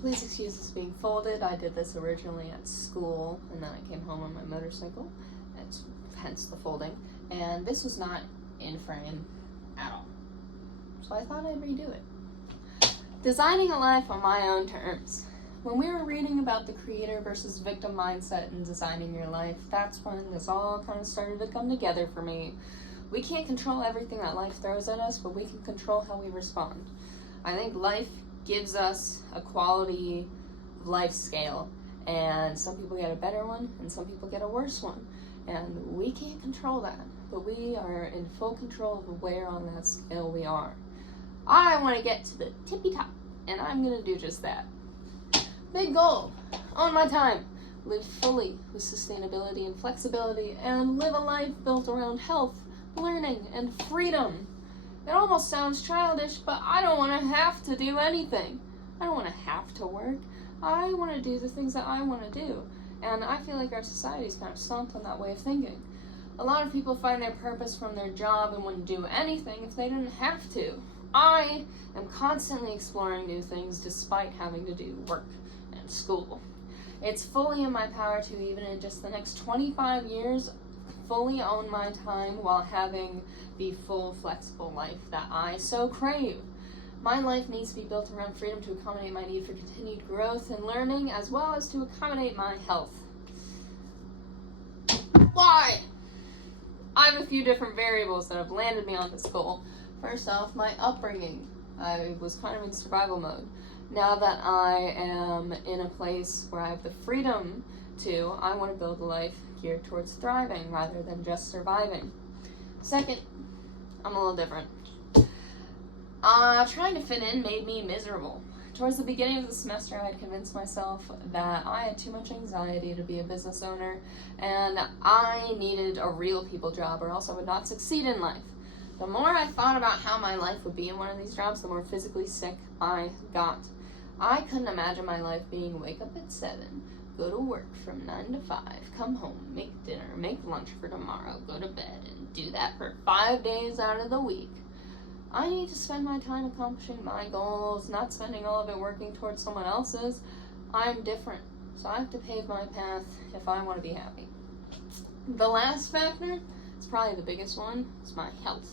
Please excuse this being folded. I did this originally at school, and then I came home on my motorcycle. That's hence the folding. And this was not in frame at all. So I thought I'd redo it. Designing a life on my own terms. When we were reading about the creator versus victim mindset in designing your life, that's when this all kind of started to come together for me. We can't control everything that life throws at us, but we can control how we respond. I think life gives us a quality of life scale, and some people get a better one and some people get a worse one, and we can't control that, but we are in full control of where on that scale we are. I want to get to the tippy top, and I'm going to do just that. Big goal: own my time, live fully with sustainability and flexibility, and live a life built around health, learning, and freedom. It almost sounds childish, but I don't want to have to do anything. I don't want to have to work. I want to do the things that I want to do. And I feel like our society is kind of stumped on that way of thinking. A lot of people find their purpose from their job and wouldn't do anything if they didn't have to. I am constantly exploring new things despite having to do work and school. It's fully in my power to, even in just the next 25 years, fully own my time while having the full, flexible life that I so crave. My life needs to be built around freedom to accommodate my need for continued growth and learning, as well as to accommodate my health. Why? I have a few different variables that have landed me on this goal. First off, my upbringing. I was kind of in survival mode. Now that I am in a place where I have the freedom to, I want to build a life geared towards thriving rather than just surviving. Second, I'm a little different. Trying to fit in made me miserable. Towards the beginning of the semester, I had convinced myself that I had too much anxiety to be a business owner, and I needed a real people job or else I would not succeed in life. The more I thought about how my life would be in one of these jobs, the more physically sick I got. I couldn't imagine my life being wake up at 7, go to work from 9 to 5, come home, make dinner, make lunch for tomorrow, go to bed, and do that for 5 days out of the week. I need to spend my time accomplishing my goals, not spending all of it working towards someone else's. I'm different, so I have to pave my path if I want to be happy. The last factor, it's probably the biggest one, is my health.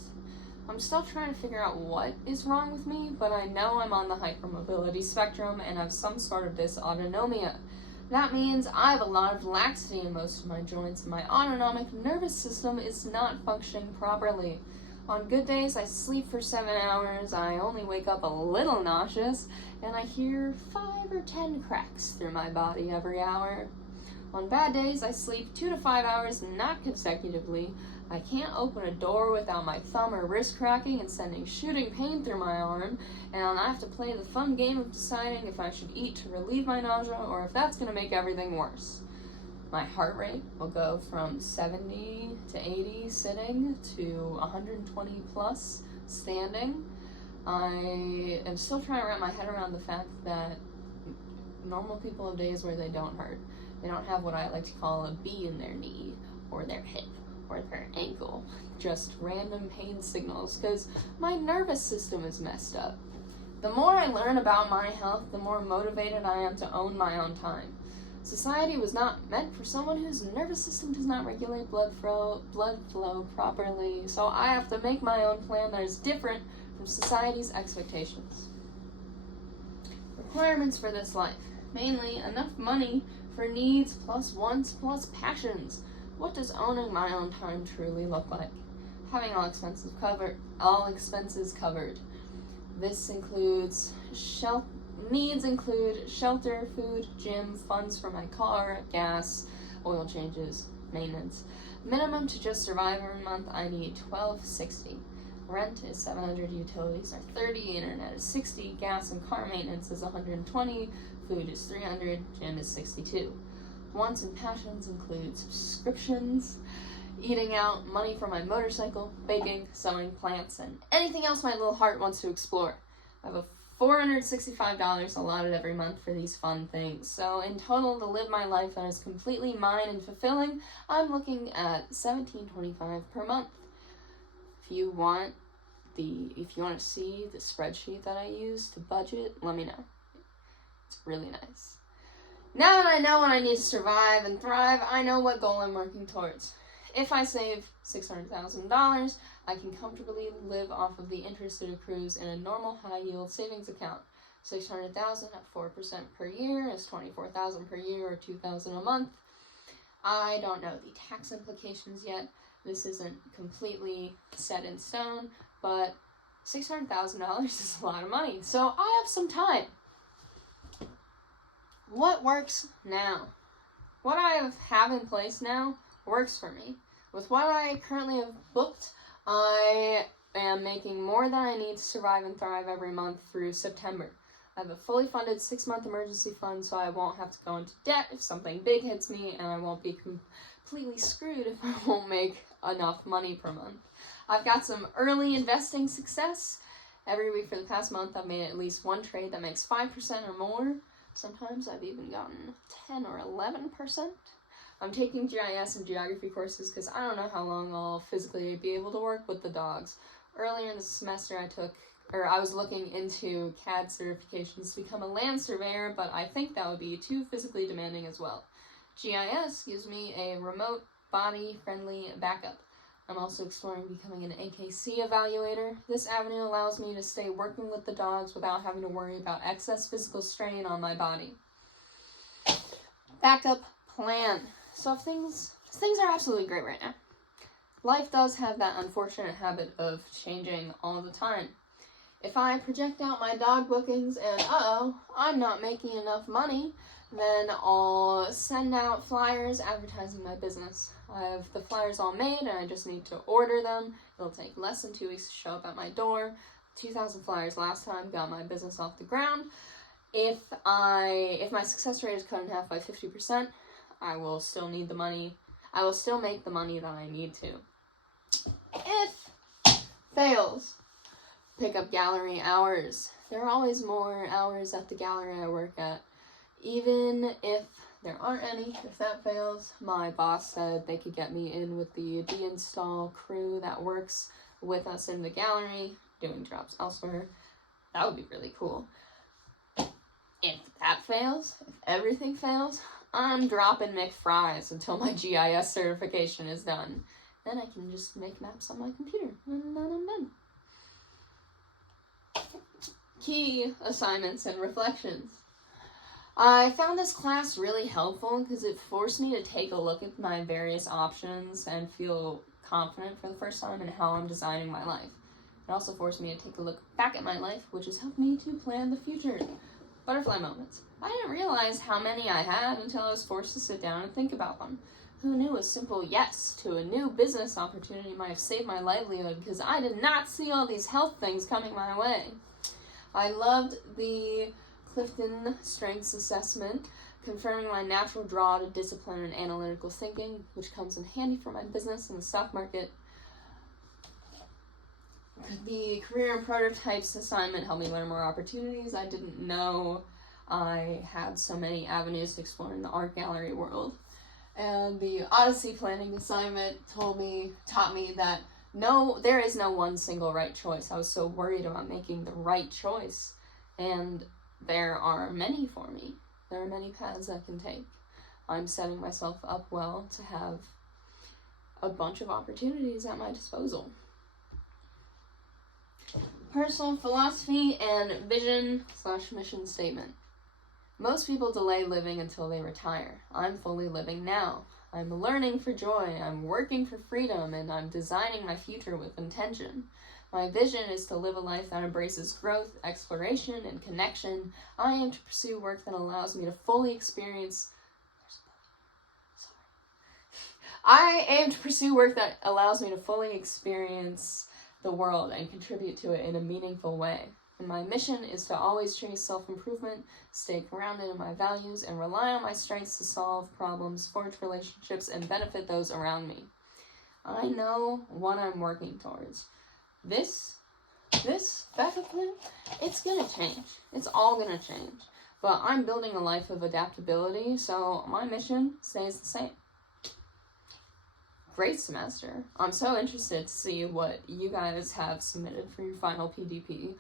I'm still trying to figure out what is wrong with me, but I know I'm on the hypermobility spectrum and have some sort of dysautonomia. That means I have a lot of laxity in most of my joints, and my autonomic nervous system is not functioning properly. On good days, I sleep for 7 hours, I only wake up a little nauseous, and I hear 5 or 10 cracks through my body every hour. On bad days, I sleep 2 to 5 hours, not consecutively. I can't open a door without my thumb or wrist cracking and sending shooting pain through my arm, and I have to play the fun game of deciding if I should eat to relieve my nausea or if that's going to make everything worse. My heart rate will go from 70 to 80 sitting to 120 plus standing. I am still trying to wrap my head around the fact that normal people have days where they don't hurt. They don't have what I like to call a bee in their knee or their hip or their ankle. Just random pain signals because my nervous system is messed up. The more I learn about my health, the more motivated I am to own my own time. Society was not meant for someone whose nervous system does not regulate blood flow properly, so I have to make my own plan that is different from society's expectations. Requirements for this life. Mainly, enough money for needs plus wants plus passions. What does owning my own time truly look like? Having all expenses covered. This includes Needs include shelter, food, gym, funds for my car, gas, oil changes, maintenance. Minimum to just survive every month, I need $12.60. Rent is $700, utilities are $30, internet is $60, gas and car maintenance is $120, food is $300, gym is $62. Wants and passions include subscriptions, eating out, money for my motorcycle, baking, sewing, plants, and anything else my little heart wants to explore. I have a $465 allotted every month for these fun things. So in total, to live my life that is completely mine and fulfilling, I'm looking at $17.25 per month. If you want to see the spreadsheet that I use to budget, let me know. It's really nice. Now that I know what I need to survive and thrive, I know what goal I'm working towards. If I save $600,000, I can comfortably live off of the interest it accrues in a normal high-yield savings account. $600,000 at 4% per year is $24,000 per year, or $2,000 a month. I don't know the tax implications yet. This isn't completely set in stone, but $600,000 is a lot of money, so I have some time. What works now? What I have in place now works for me. With what I currently have booked, I am making more than I need to survive and thrive every month through September. I have a fully funded 6-month emergency fund, so I won't have to go into debt if something big hits me, and I won't be completely screwed if I won't make enough money per month. I've got some early investing success. Every week for the past month, I've made at least one trade that makes 5% or more. Sometimes I've even gotten 10 or 11%. I'm taking GIS and geography courses because I don't know how long I'll physically be able to work with the dogs. Earlier in the semester, I was looking into CAD certifications to become a land surveyor, but I think that would be too physically demanding as well. GIS gives me a remote, body-friendly backup. I'm also exploring becoming an AKC evaluator. This avenue allows me to stay working with the dogs without having to worry about excess physical strain on my body. Backup plan. So if things are absolutely great right now. Life does have that unfortunate habit of changing all the time. If I project out my dog bookings and, I'm not making enough money, then I'll send out flyers advertising my business. I have the flyers all made and I just need to order them. It'll take less than 2 weeks to show up at my door. 2,000 flyers last time got my business off the ground. If my success rate is cut in half by 50%, I will still need the money. I will still make the money that I need to. If fails, pick up gallery hours. There are always more hours at the gallery I work at. Even if there aren't any, if that fails, my boss said they could get me in with the de-install crew that works with us in the gallery, doing jobs elsewhere. That would be really cool. If that fails, if everything fails, I'm dropping McFries until my GIS certification is done. Then I can just make maps on my computer, and then I'm done. Key assignments and reflections. I found this class really helpful because it forced me to take a look at my various options and feel confident for the first time in how I'm designing my life. It also forced me to take a look back at my life, which has helped me to plan the future. Butterfly moments. I didn't realize how many I had until I was forced to sit down and think about them. Who knew a simple yes to a new business opportunity might have saved my livelihood, because I did not see all these health things coming my way. I loved the Clifton Strengths Assessment, confirming my natural draw to discipline and analytical thinking, which comes in handy for my business in the stock market. The Career and Prototypes assignment helped me learn more opportunities. I didn't know I had so many avenues to explore in the art gallery world. And the Odyssey Planning assignment taught me that there is no one single right choice. I was so worried about making the right choice, and there are many for me. There are many paths I can take. I'm setting myself up well to have a bunch of opportunities at my disposal. Personal philosophy and vision/mission statement. Most people delay living until they retire. I'm fully living now. I'm learning for joy, I'm working for freedom, and I'm designing my future with intention. My vision is to live a life that embraces growth, exploration, and connection. I aim to pursue work that allows me to fully experience... I aim to pursue work that allows me to fully experience the world and contribute to it in a meaningful way. And my mission is to always chase self-improvement, stay grounded in my values, and rely on my strengths to solve problems, forge relationships, and benefit those around me. I know what I'm working towards. This backup plan, it's gonna change. It's all gonna change. But I'm building a life of adaptability, so my mission stays the same. Great semester. I'm so interested to see what you guys have submitted for your final PDP.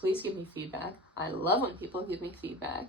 Please give me feedback. I love when people give me feedback.